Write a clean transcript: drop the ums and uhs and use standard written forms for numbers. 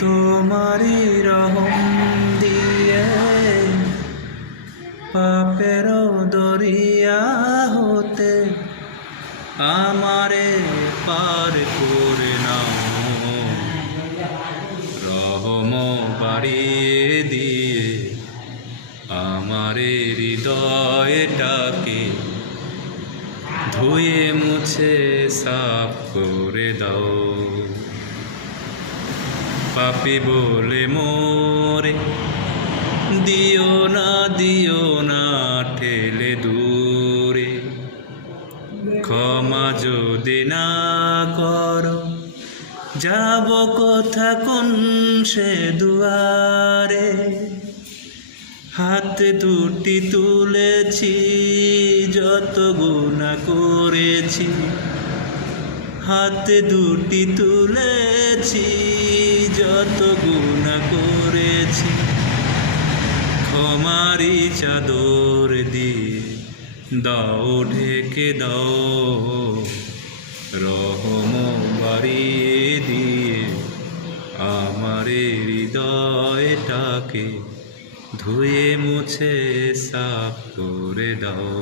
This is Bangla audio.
তোমারি রহম দিয়ে পাপের দরিয়া হতে আমারে পার করে নাও, রহম বাড়িয়ে দিয়ে আমারে হৃদয়টাকে ধুয়ে মুছে সাফ করে দাও। পাপী বলে মোরে দিও না ঠেলে দূরে, ক্ষমা যদি না করো যাব কোথা কোন সে দুয়ারে। হাত দুটি তুলেছি যত গুনাহ করেছি, হাত দুটি তুলেছি যত গুনাহ করেছি, ক্ষমারি চাদর দিয়ে দাও ঢেকে দাও, রহম বাড়িয়ে দিয়ে আমারে হৃদয়টাকে ধুয়ে মুছে সাফ করে দাও।